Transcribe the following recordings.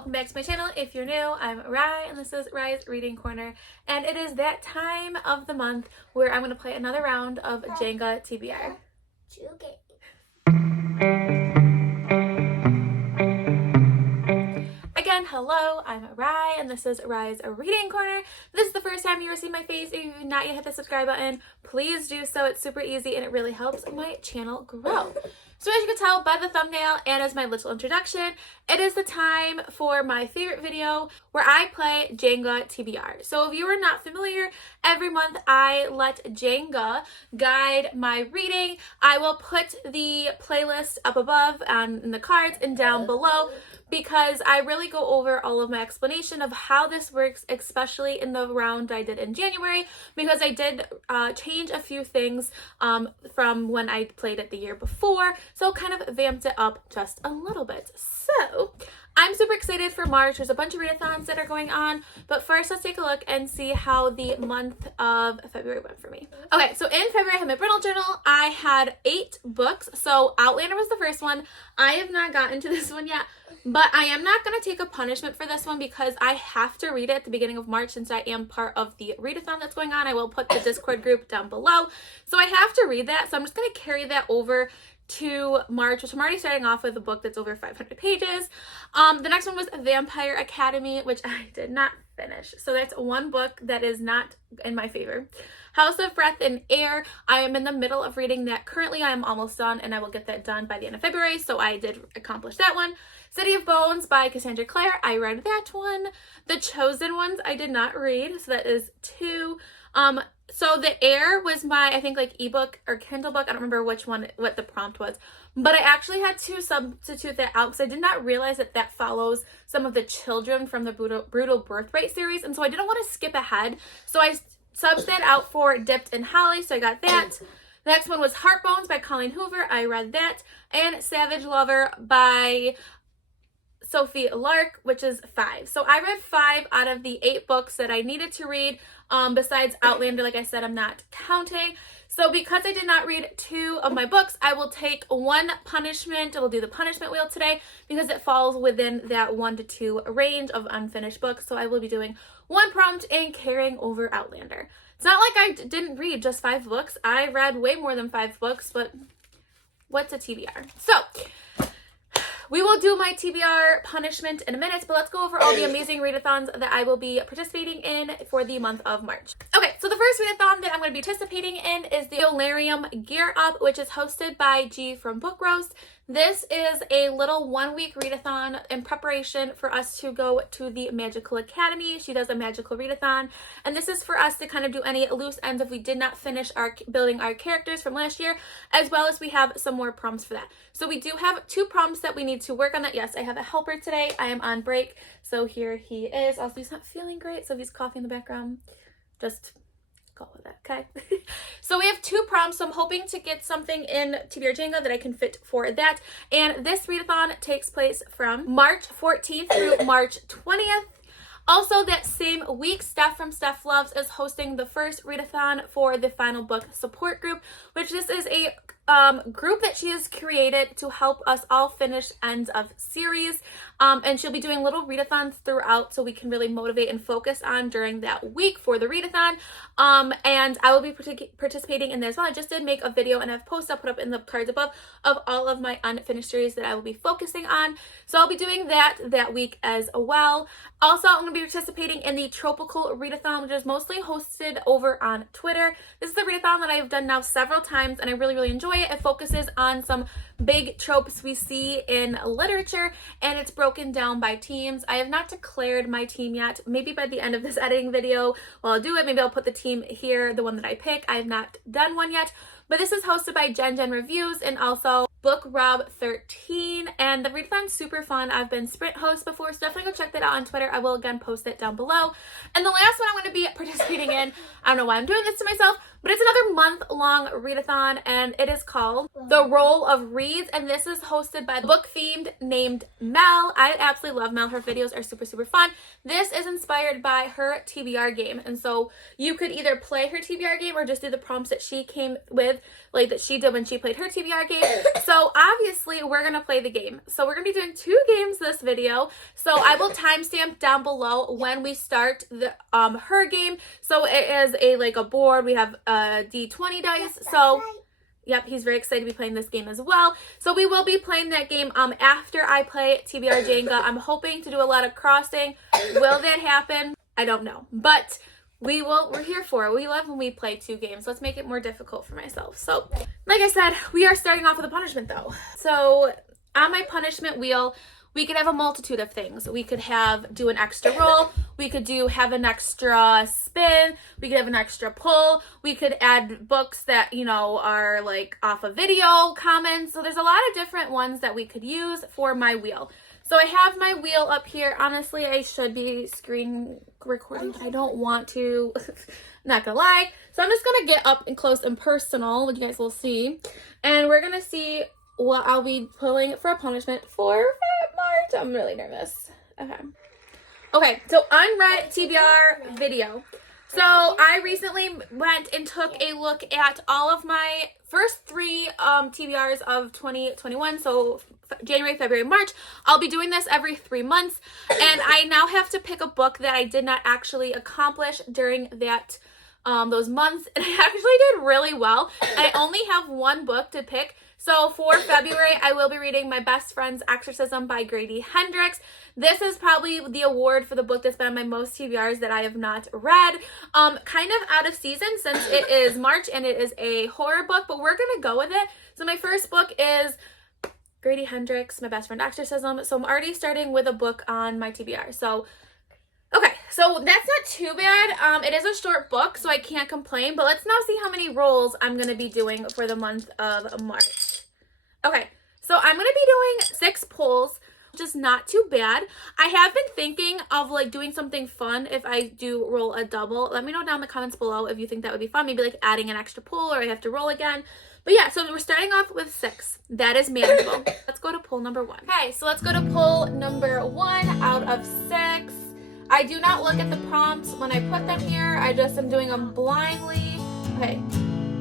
welcome back to my channel. If you're new, I'm Rye and this is Rye's Reading Corner, and it is that time of the month where I'm going to play another round of Jenga TBR. Again, hello, I'm Rye and this is Rye's Reading Corner. If this is the first time you ever see my face, if you've not yet hit the subscribe button, please do so. It's super easy and it really helps my channel grow. So as you can tell by the thumbnail and as my little introduction, it is the time for my favorite video where I play Jenga TBR. So if you are not familiar, every month I let Jenga guide my reading. I will put the playlist up above and in the cards and down below, because I really go over all of my explanation of how this works, especially in the round I did in January, because I did change a few things from when I played it the year before, so kind of vamped it up just a little bit. So I'm super excited for March. There's a bunch of read-a-thons that are going on, but first let's take a look and see how the month of February went for me. Okay, so in February I had my Brittle Journal. I had 8 books. So Outlander was the first one. I have not gotten to this one yet, but I am not going to take a punishment for this one because I have to read it at the beginning of March since I am part of the read-a-thon that's going on. I will put the Discord group down below. So I have to read that. So I'm just going to carry that over to March, which I'm already starting off with a book that's over 500 pages. The next one was Vampire Academy, which I did not finish. So that's one book that is not in my favor. House of Breath and Air, I am in the middle of reading that currently. I am almost done and I will get that done by the end of February. So I did accomplish that one. City of Bones by Cassandra Clare, I read that one. The Chosen Ones I did not read, so that is 2. So the Air was my, I think, like ebook or Kindle book. I don't remember which one, what the prompt was, but I actually had to substitute that out because I did not realize that that follows some of the children from the Brutal Birthright series, and so I didn't want to skip ahead. So I subbed that out for Dipped in Holly, so I got that. The next one was Heartbones by Colleen Hoover. I read that, and Savage Lover by Sophie Lark, which is 5. So I read 5 out of the 8 books that I needed to read. Besides Outlander, like I said, I'm not counting. So because I did not read 2 of my books, I will take one punishment. I will do the punishment wheel today because it falls within that 1 to 2 range of unfinished books. So I will be doing 1 prompt and carrying over Outlander. It's not like I didn't read just 5 books. I read way more than 5 books, but what's a TBR? So we will do my TBR punishment in a minute, but let's go over all the amazing read-a-thons that I will be participating in for the month of March. Okay, so the first read-a-thon that I'm going to be participating in is the Orilium Gear Up, which is hosted by G from Book Roast. This is a little 1-week read-a-thon in preparation for us to go to the Magical Academy. She does a magical read-a-thon, and this is for us to kind of do any loose ends if we did not finish our building our characters from last year, as well as we have some more prompts for that. So we do have 2 prompts that we need to work on that. Yes, I have a helper today. I am on break, so here he is. Also, he's not feeling great, so if he's coughing in the background, just go with that, okay? So we have 2 prompts, so I'm hoping to get something in TBR Jenga that I can fit for that. And this read-a-thon takes place from March 14th through March 20th. Also, that same week, Steph from Steph Loves is hosting the first read-a-thon for the Final Book Support Group, which this is a group that she has created to help us all finish ends of series. And she'll be doing little read-a-thons throughout so we can really motivate and focus on during that week for the read-a-thon. And I will be participating in this as well. I just did make a video and I've posted, I'll put up in the cards above, of all of my unfinished series that I will be focusing on. So I'll be doing that week as well. Also, I'm going to be participating in the Tropical Read-a-thon, which is mostly hosted over on Twitter. This is a read-a-thon that I've done now several times and I really, really enjoy it. It focuses on some big tropes we see in literature and it's broken down by teams. I have not declared my team yet. Maybe by the end of this editing video, well, I'll do it. Maybe I'll put the team here, the one that I pick. I have not done one yet, but this is hosted by Gen Reviews and also Book Rob 13, and the read-a-thon's super fun. I've been sprint host before, so definitely go check that out on Twitter. I will again post it down below. And the last one I'm going to be participating in, I don't know why I'm doing this to myself, but it's another month-long read-a-thon, and it is called The Roll of Reads, and this is hosted by book-themed named Mel. I absolutely love Mel. Her videos are super, super fun. This is inspired by her TBR game, and so you could either play her TBR game or just do the prompts that she came with, like that she did when she played her TBR game. So obviously we're going to play the game. So we're going to be doing 2 games this video. So I will timestamp down below when we start the her game. So it is a board. We have D20 dice. So yep, he's very excited to be playing this game as well. So we will be playing that game after I play TBR Jenga. I'm hoping to do a lot of crossing. Will that happen? I don't know. But we're here for it. We love when we play 2 games. Let's make it more difficult for myself. So, like I said, we are starting off with a punishment though. So, on my punishment wheel, we could have a multitude of things. We could do an extra roll. We could have an extra spin. We could have an extra pull. We could add books that, are like off a video comments. So there's a lot of different ones that we could use for my wheel. So I have my wheel up here. Honestly, I should be screen recording, but I don't want to. Not gonna lie. So I'm just gonna get up and close and personal, which you guys will see. And we're gonna see what I'll be pulling for a punishment for March. I'm really nervous. Okay, so unread TBR video. So I recently went and took a look at all of my first 3 TBRs of 2021. So January, February, March. I'll be doing this every 3 months. And I now have to pick a book that I did not actually accomplish during those months. And I actually did really well. I only have 1 book to pick. So for February, I will be reading My Best Friend's Exorcism by Grady Hendrix. This is probably the award for the book that's been on my most TBRs that I have not read. Kind of out of season since it is March and it is a horror book, but we're going to go with it. So my first book is Grady Hendrix, My Best Friend Exorcism. So I'm already starting with a book on my TBR. So, okay, so that's not too bad. It is a short book, so I can't complain. But let's now see how many rolls I'm going to be doing for the month of March. Okay, so I'm going to be doing 6 pulls, which is not too bad. I have been thinking of doing something fun if I do roll a double. Let me know down in the comments below if you think that would be fun. Maybe adding an extra pull or I have to roll again. But yeah, so we're starting off with 6. That is manageable. Let's go to pull number 1. Okay, so let's go to pull number 1 out of 6. I do not look at the prompts when I put them here. I just am doing them blindly. Okay,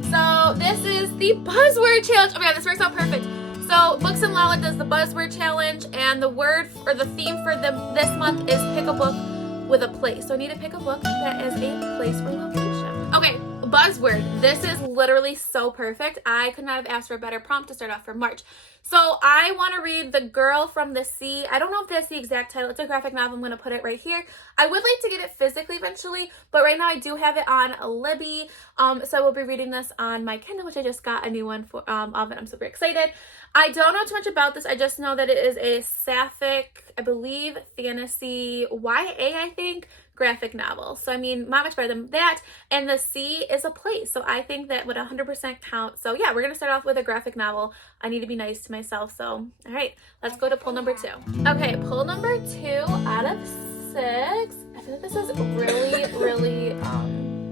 so this is the buzzword challenge. Oh my god, this works out perfect. So Books and Lala does the buzzword challenge, and the word or the theme for this month is pick a book with a place. So I need to pick a book that is a place or location. Okay, buzzword. This is literally so perfect. I could not have asked for a better prompt to start off for March. So I want to read The Girl from the Sea. I don't know if that's the exact title. It's a graphic novel. I'm going to put it right here. I would like to get it physically eventually, but right now I do have it on Libby. So I will be reading this on my Kindle, which I just got a new one of it. I'm super excited. I don't know too much about this. I just know that it is a sapphic, I believe, fantasy, YA, I think, graphic novel. So, I mean, not much better than that. And the sea is a place. So, I think that would 100% count. So, yeah, we're going to start off with a graphic novel. I need to be nice to myself. So, all right, let's go to pull number 2. Okay, pull number 2 out of 6. I feel like this is really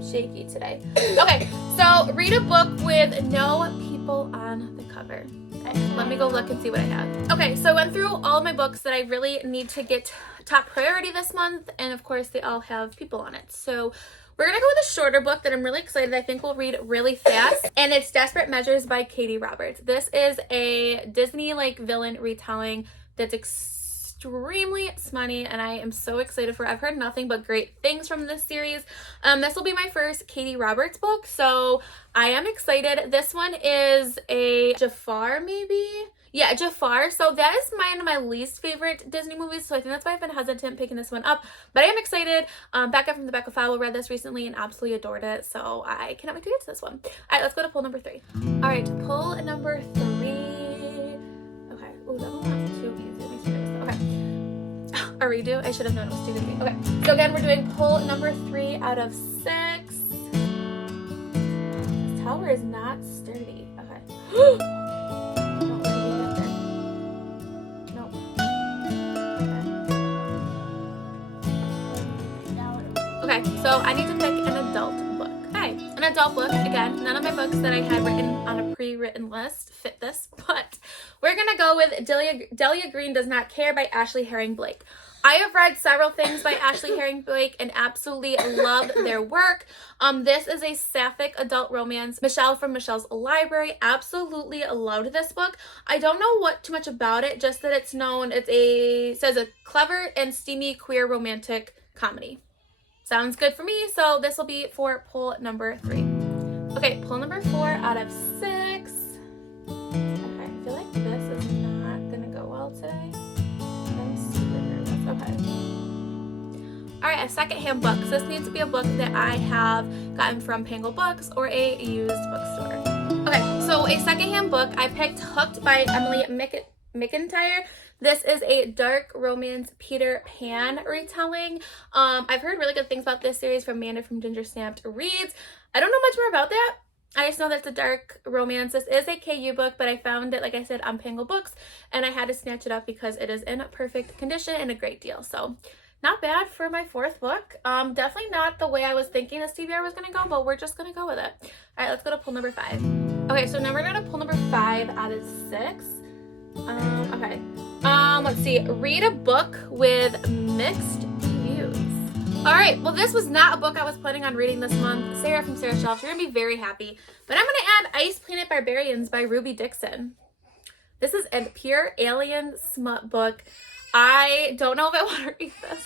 shaky today. Okay, so read a book with no people on the cover. Okay, let me go look and see what I have. Okay, so I went through all of my books that I really need to get top priority this month, and of course they all have people on it. So we're gonna go with a shorter book that I'm really excited I think we'll read really fast, and it's Desperate Measures by Katie Roberts. This is a Disney villain retelling that's extremely smutty, and I am so excited for it. I've heard nothing but great things from this series. This will be my first Katie Roberts book, so I am excited. This one is a Jafar, maybe? Yeah, Jafar. So that is one of my least favorite Disney movies, so I think that's why I've been hesitant picking this one up. But I am excited. Becca from the Becca File read this recently and absolutely adored it, so I cannot wait to get to this one. All right, let's go to pull number 3. All right, pull number 3. Okay. Oh, that one was too easy. Let me see this. Okay. A redo? I should have known it was too easy. Okay. So again, we're doing pull number 3 out of 6. This tower is not sturdy. Okay. Okay, so I need to pick an adult book. Okay, an adult book. Again, none of my books that I had written on a pre-written list fit this, but we're gonna go with Delia Green Does Not Care by Ashley Herring Blake. I have read several things by Ashley Herring Blake and absolutely loved their work. This is a sapphic adult romance. Michelle from Michelle's Library, absolutely loved this book. I don't know too much about it, just that it's known, says a clever and steamy queer romantic comedy. Sounds good for me, so this will be for pull number 3. Okay, pull number 4 out of 6. Okay, I feel like this is not gonna go well today. I'm super nervous. Okay. Alright, a secondhand book. So this needs to be a book that I have gotten from Pangle Books or a used bookstore. Okay, so a secondhand book. I picked Hooked by Emily McIntyre. This is a dark romance Peter Pan retelling. I've heard really good things about this series from Amanda from Ginger Snapped Reads. I don't know much more about that. I just know that it's a dark romance. This is a KU book, but I found it, like I said, on Pangle Books, and I had to snatch it up because it is in perfect condition and a great deal. So not bad for my 4th book. Definitely not the way I was thinking this TBR was going to go, but we're just going to go with it. All right, let's go to pull number 5. Okay, so now we're going to pull number 5 out of 6. Okay. Let's see. Read a book with mixed views. Alright, well this was not a book I was planning on reading this month. Sarah from Sarah's Shelf, you're going to be very happy. But I'm going to add Ice Planet Barbarians by Ruby Dixon. This is a pure alien smut book. I don't know if I want to read this.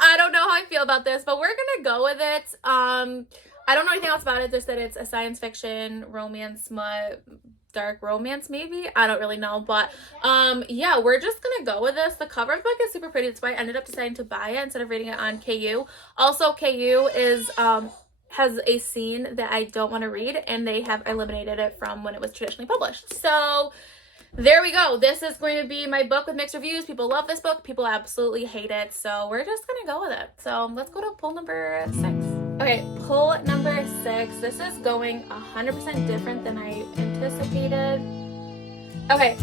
I don't know how I feel about this, but we're going to go with it. I don't know anything else about it, just that it's a science fiction, romance, smut, dark romance maybe. I don't really know, but yeah, we're just gonna go with this. The cover of the book is super pretty. That's why I ended up deciding to buy it instead of reading it on KU. Also, KU is has a scene that I don't want to read, and they have eliminated it from when it was traditionally published. So there we go. This is going to be my book with mixed reviews. People love this book, people absolutely hate it, so we're just gonna go with it. So let's go to pull number 6. Okay, pull number 6. This is going 100% different than I anticipated. Okay,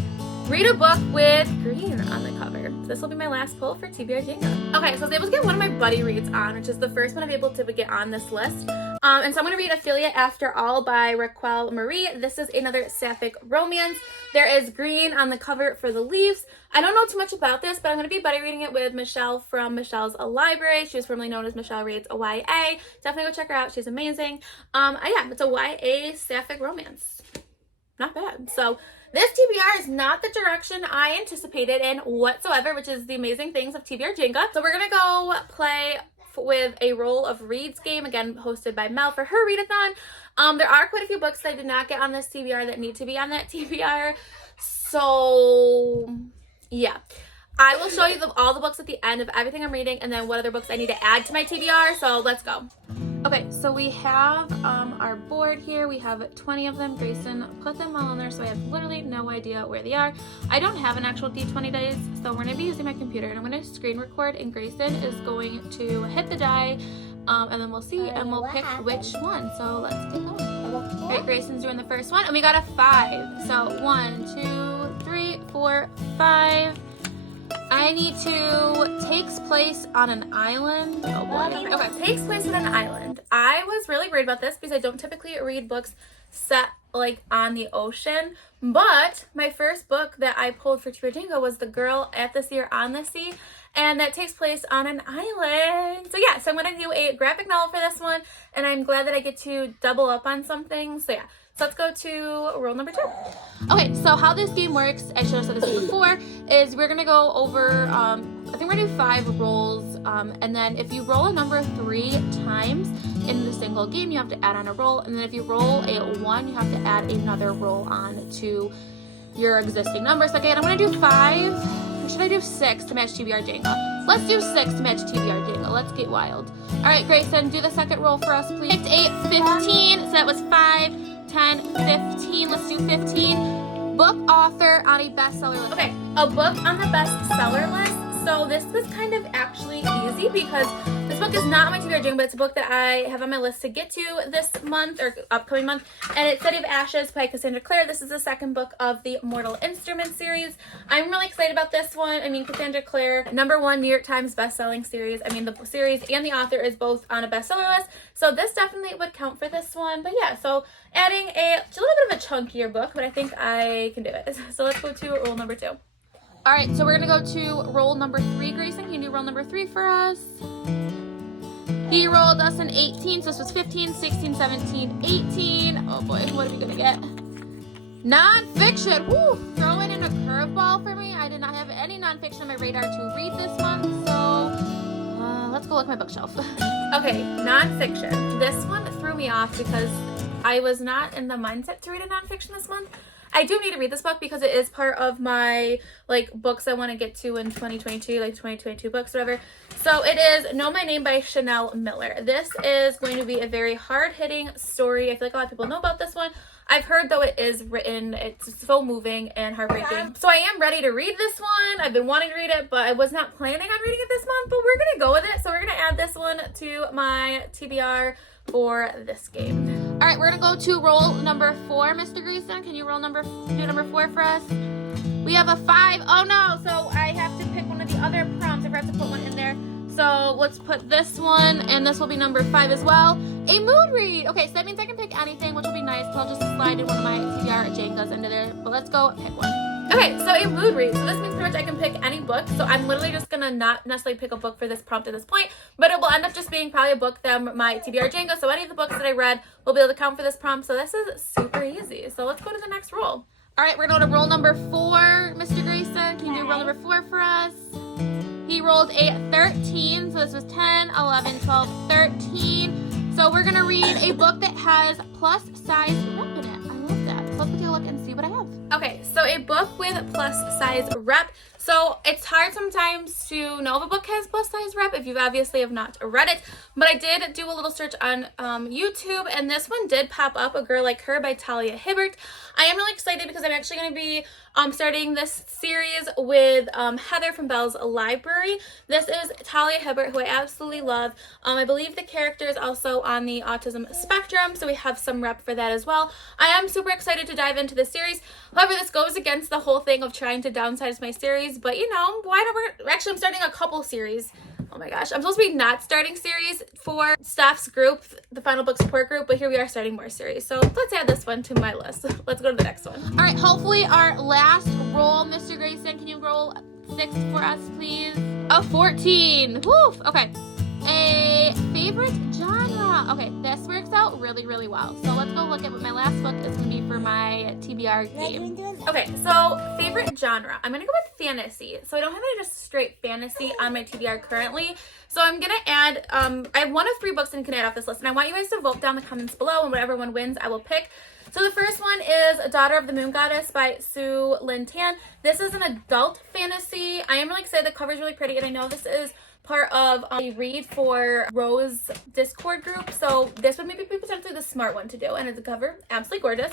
read a book with green on the cover. This will be my last pull for TBR JENGA. Okay, so I was able to get one of my buddy reads on, which is the first one I'm able to get on this list. And so I'm going to read Affiliate After All by Raquel Marie. This is another sapphic romance. There is green on the cover for the leaves. I don't know too much about this, but I'm going to be buddy reading it with Michelle from Michelle's Library. She was formerly known as Michelle Reads a YA. Definitely go check her out. She's amazing. Yeah, it's a YA sapphic romance. Not bad. So this TBR is not the direction I anticipated in whatsoever, which is the amazing things of TBR JENGA. So we're going to go play with a Roll of Reads game, again hosted by Mel for her read-a-thon. There are quite a few books that I did not get on this TBR that need to be on that TBR. So yeah, I will show you all the books at the end of everything I'm reading, and then what other books I need to add to my TBR. So let's go. Okay, so we have our board here. We have 20 of them. Grayson put them all on there, so I have literally no idea where they are. I don't have an actual D20 dice, so we're going to be using my computer, and I'm going to screen record, and Grayson is going to hit the die, and then we'll see, and we'll pick which one. So let's get going. All right, Grayson's doing the first one, and we got a 5. So 1, 2, 3, 4, 5. I need to takes place on an island. Oh boy. Okay, takes place on an island. I was really worried about this because I don't typically read books set like on the ocean, but my first book that I pulled for TBR JENGA was The Girl at the Sea or On the Sea, and that takes place on an island. So yeah, so I'm going to do a graphic novel for this one, and I'm glad that I get to double up on something. So yeah. So let's go to roll number 2. Okay, so how this game works, I should have said this before, is we're going to go over, I think we're going to do 5 rolls, and then if you roll a number 3 times in the single game, you have to add on a roll, and then if you roll a 1, you have to add another roll on to your existing numbers. So again, I'm going to do 5, or should I do 6 to match TBR JENGA? Let's do 6 to match TBR JENGA. Let's get wild. All right, Grayson, do the second roll for us, please. 6, 8, 15, so that was 5. 10, 15, let's do 15. Book author on a bestseller list. Okay, a book on the bestseller list. So this was kind of actually easy because this book is not on my TBR JENGA, but it's a book that I have on my list to get to this month or upcoming month. And it's City of Ashes by Cassandra Clare. This is the second book of the Mortal Instruments series. I'm really excited about this one. I mean, Cassandra Clare, #1 New York Times bestselling series. I mean, the series and the author is both on a bestseller list. So this definitely would count for this one. But yeah, so adding a little bit of a chunkier book, but I think I can do it. So let's go to roll number 2. All right, so we're gonna go to roll number 3. Grayson, can you do roll number 3 for us? He rolled us an 18, so this was 15, 16, 17, 18. Oh boy, what are we gonna get? Nonfiction. Woo! Throwing in a curveball for me. I did not have any nonfiction on my radar to read this month, so let's go look at my bookshelf. Okay, nonfiction. This one threw me off because I was not in the mindset to read a nonfiction this month. I do need to read this book because it is part of my like books I want to get to in 2022, like 2022 books, whatever. So it is Know My Name by Chanel Miller. This is going to be a very hard-hitting story. I feel like a lot of people know about this one. I've heard though it is written, it's so moving and heartbreaking. So I am ready to read this one. I've been wanting to read it, but I was not planning on reading it this month, but we're gonna go with it. So we're gonna add this one to my TBR for this game. All right, we're gonna go to roll number 4, Mr. Grayson. Can you do number 4 for us? We have a 5. Oh no, so I have to pick one of the other prompts. I forgot to put one in there. So let's put this one, and this will be number 5 as well. A mood read. Okay, so that means I can pick anything, which will be nice. So I'll just slide in one of my TBR Jengas into there. But let's go pick one. Okay, so a mood read. So this means pretty much I can pick any book. So I'm literally just gonna not necessarily pick a book for this prompt at this point, but it will end up just being probably a book that my TBR Jenga. So any of the books that I read will be able to count for this prompt. So this is super easy. So let's go to the next roll. All right, we're gonna go to roll number 4, Mr. Grayson. Can you do roll number 4 for us? He rolled a 13, so this was 10, 11, 12, 13. So we're gonna read a book that has plus size rep in it. I love that. So let's take a look and see what I have. Okay, so a book with plus size rep. So it's hard sometimes to know if a book has plus size rep if you obviously have not read it, but I did do a little search on YouTube, and this one did pop up, A Girl Like Her by Talia Hibbert. I am really excited because I'm actually going to be starting this series with Heather from Bell's Library. This is Talia Hibbert, who I absolutely love. I believe the character is also on the autism spectrum, so we have some rep for that as well. I am super excited to dive into this series. However, this goes against the whole thing of trying to downsize my series, but you know, why don't we actually I'm starting a couple series. Oh my gosh, I'm supposed to be not starting series for Steph's group, the final book support group, but here we are starting more series. So let's add this one to my list. Let's go to the next one. All right, hopefully our last roll, Mr. Grayson, can you roll 6 for us, please? Oh, 14. Woo! Okay. A favorite genre. Okay, this works out really, really well. So let's go look at what my last book is going to be for my TBR game. Okay, so favorite genre. I'm going to go with fantasy. So I don't have any just straight fantasy on my TBR currently. So I'm going to add, I have 1 of 3 books and can add off this list. And I want you guys to vote down in the comments below, and whatever one wins, I will pick. So the first one is Daughter of the Moon Goddess by Sue Lynn Tan. This is an adult fantasy. I am really excited. The cover is really pretty, and I know this is part of a read for Rose Discord group, so this would maybe be potentially the smart one to do, and it's a cover, absolutely gorgeous.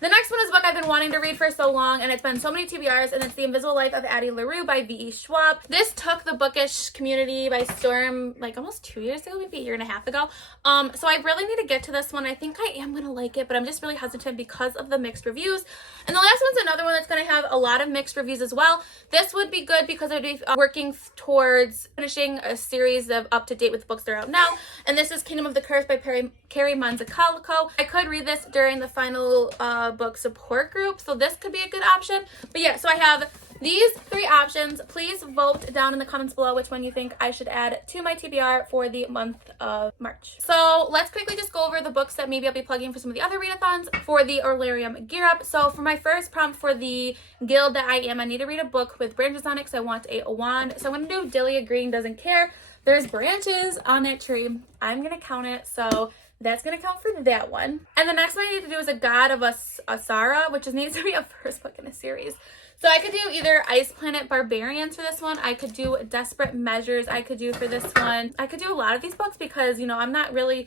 The next one is a book I've been wanting to read for so long, and it's been so many TBRs, and it's The Invisible Life of Addie LaRue by V.E. Schwab. This took the bookish community by storm like almost 2 years ago, maybe a year and a half ago. So I really need to get to this one. I think I am going to like it, but I'm just really hesitant because of the mixed reviews. And the last one's another one that's going to have a lot of mixed reviews as well. This would be good because I'd be working towards finishing a series of up to date with the books that are out now. And this is Kingdom of the Curse by Carrie Manzacalico. I could read this during the final book support group, so this could be a good option. But yeah, so I have these 3 options. Please vote down in the comments below which one you think I should add to my TBR for the month of March. So let's quickly just go over the books that maybe I'll be plugging for some of the other readathons for the Orilium Gear Up. So for my first prompt for the guild that I am, I need to read a book with branches on it because I want a wand. So I'm going to do Delia Green Doesn't Care. There's branches on that tree. I'm going to count it, so that's going to count for that one. And the next one I need to do is A God of Asara, which needs to be a first book in a series. So I could do either Ice Planet Barbarians for this one. I could do Desperate Measures. I could do for this one. I could do a lot of these books because, you know, I'm not really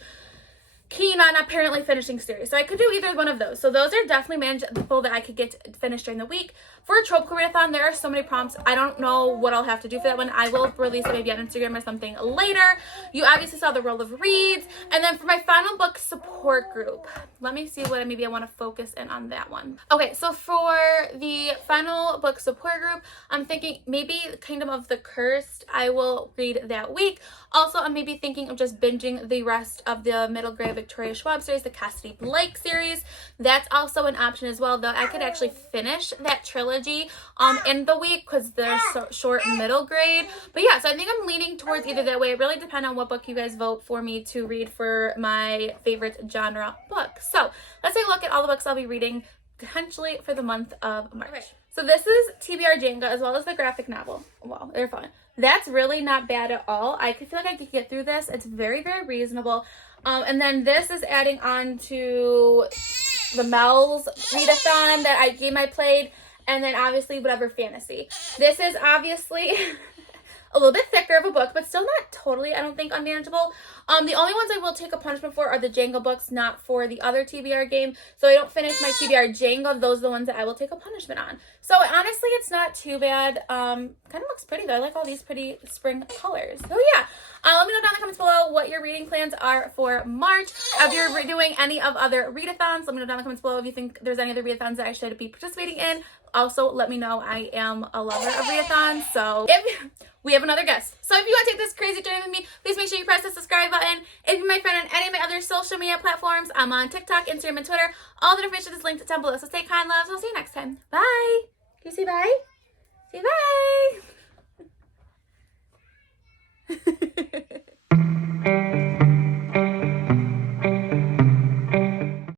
keen on apparently finishing series. So I could do either one of those. So those are definitely manageable that I could get finished during the week. For a trope readathon, there are so many prompts. I don't know what I'll have to do for that one. I will release it maybe on Instagram or something later. You obviously saw the roll of reads. And then for my final book support group, let me see what maybe I want to focus in on that one. Okay, so for the final book support group, I'm thinking maybe Kingdom of the Cursed I will read that week. Also, I'm maybe thinking of just binging the rest of the Middle Grey Victoria Schwab series, the Cassidy Blake series. That's also an option as well, though I could actually finish that trilogy in the week because they're so short middle grade. But yeah, so I think I'm leaning towards either that way. It really depends on what book you guys vote for me to read for my favorite genre book. So let's take a look at all the books I'll be reading potentially for the month of March. Okay. So this is TBR Jenga as well as the graphic novel. Wow, they're fun. That's really not bad at all. I feel like I could get through this. It's very, very reasonable. And then this is adding on to the Mel's Read-a-thon that game I played. And then obviously whatever fantasy. This is obviously a little bit thicker of a book, but still not totally, I don't think, unmanageable. The only ones I will take a punishment for are the Jenga books, not for the other TBR game. So I don't finish my TBR Jenga. Those are the ones that I will take a punishment on. So honestly, it's not too bad. Kind of looks pretty though. I like all these pretty spring colors. So yeah, let me know down in the comments below what your reading plans are for March. If you're doing any of other read-a-thons, let me know down in the comments below if you think there's any other read-a-thons that I should be participating in. Also, let me know. I am a lover of read-a-thons, so if we have another guest. So if you want to take this crazy journey with me, please make sure you press the subscribe button. If you're my friend on any of my other social media platforms, I'm on TikTok, Instagram, and Twitter. All the information is linked down below. So stay kind, loves. I'll see you next time. Bye. Can you say bye? Say bye.